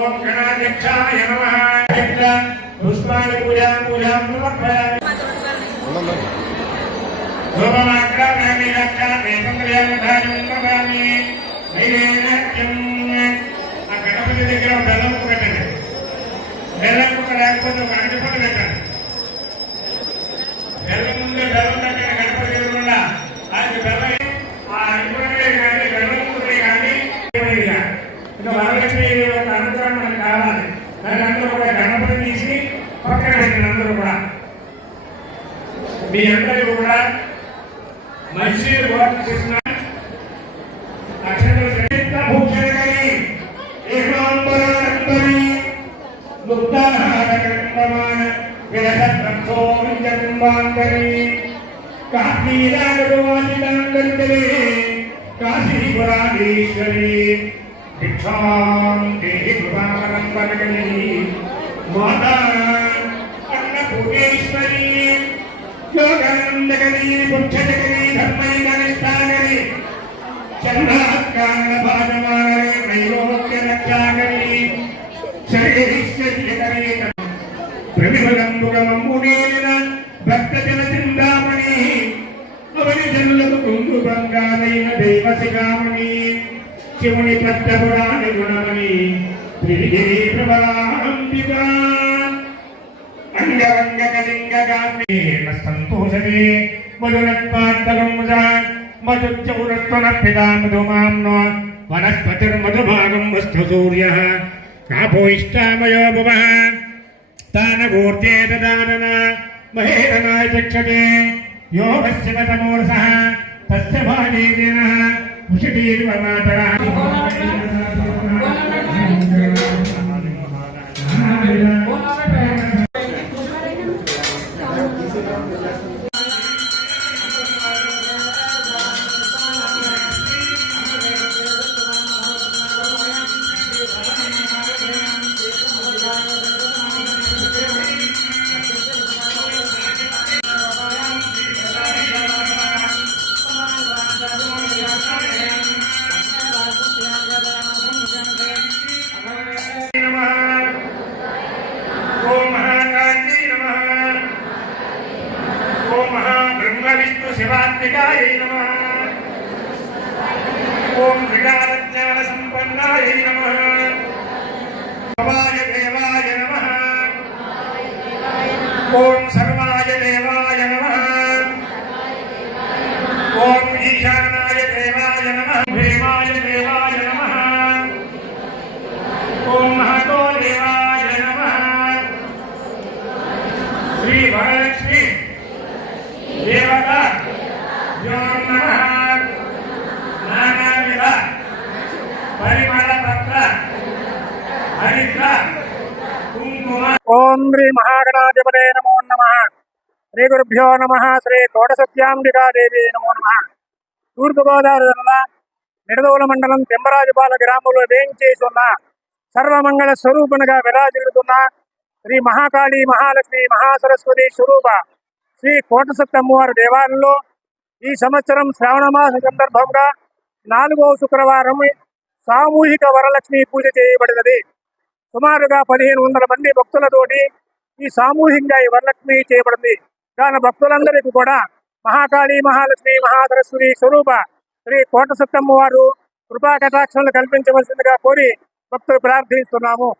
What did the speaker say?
ఓం గణాధ్యక్షాయ నమః పుష్పాణి పూజాం సమర్పయామి ధూపమాగ్రామి రక్షామి మంగళాన్ని సమర్పయామి నైవేద్యం ఆ గణపతి దగ్గర బెల్లం పెట్టండి బెల్లం లేకపోతే ఒక అరటిపండు పెట్టండి బెల్లం ముందే బెల్లం పెట్టండి గణపతి దగ్గర అది బెల్లం ఆ అరటిపండు కానీ బెల్లం కానీ ఇంకా వరలక్ష్మి యొక్క అనుగ్రహం మనకు కావాలి దాని అందరూ కూడా గణపతి తీసి పక్కన పెట్టిన అందరూ కూడా మీ అందరికీ కూడా మంచి ఓటు చేసిన కాశీపురాధీశ్వరి భిక్షాం దేహి కృపావరం పరగణి మాతా అన్నపూర్ణేశ్వరి యోగానందగరి పుక్షజగరి ధర్మైకనిష్టాగరి చంద్రాకారభాజమాగరి నైలోక్య రక్షాగరి శరీరిశ్వరి ప్రమిభగంబుగమమ్మునేన భక్తజన చిందామణి అవని జనులకు కుంగు బంగారైన దైవశిఖామణి శివుని పట్టపురాణి గుణమణి త్రిగిరి ప్రబలాంబికా అంగరంగకలింగగామి సంతోషమే మధురత్వాత్తగముజ మధుచ్చౌరస్వనప్పిదామధుమాంనో వనస్పతిర్మధుభాగం వస్తు సూర్యః కాపోయిష్టామయో భువః తానగూర్తే దదానన మహేరనాయ చక్షతే యో పశ్చిమతమూర్ధః తస్య భాగేన ఉషితీర్వ మాతరః విష్ణు శివాత్మికాయ నమః ఓం త్రికాలజ్ఞాన సంపన్నాయ నమః సర్వాయ దేవాయ నమః ఓం సర్వాయ దేవాయ నమః ఓం ఈశానాయ దేవాయ నమః భీమాయ దేవాయ నమః ఓం మహతో దేవాయ నమః శ్రీ వరలక్ష్మి దేవత నానావిధ పరిమళ పత్ర హరిద్ర కుంకుమ. ఓం శ్రీ మహాగణాధిపతే నమో నమః. శ్రీ గురుభ్యో నమః. శ్రీ కోటసత్యాంబికాదేవి నమో నమః. తూర్పుగోదావరి జిల్లా నిడదవోలు మండలం తిమ్మరాజుపాలెం గ్రామంలో వేయించేసి ఉన్న సర్వమంగళ స్వరూపునిగా విరాజిల్లుతున్న శ్రీ మహాకాళి మహాలక్ష్మి మహాసరస్వతి స్వరూప శ్రీ కోటసత్తమ్మవారి దేవాలయంలో ఈ సంవత్సరం శ్రావణమాస సందర్భంగా 4వ శుక్రవారం సామూహిక వరలక్ష్మి పూజ చేయబడినది. సుమారుగా 1500 మంది భక్తులతోటి ఈ సామూహికంగా ఈ వరలక్ష్మి చేయబడింది. దాని భక్తులందరికీ కూడా మహాకాళి మహాలక్ష్మి మహాసరస్వతి స్వరూప శ్రీ కోటసత్తమ్మవారు కృపా కటాక్షాలను కల్పించవలసిందిగా కోరి భక్తులు ప్రార్థిస్తున్నాము.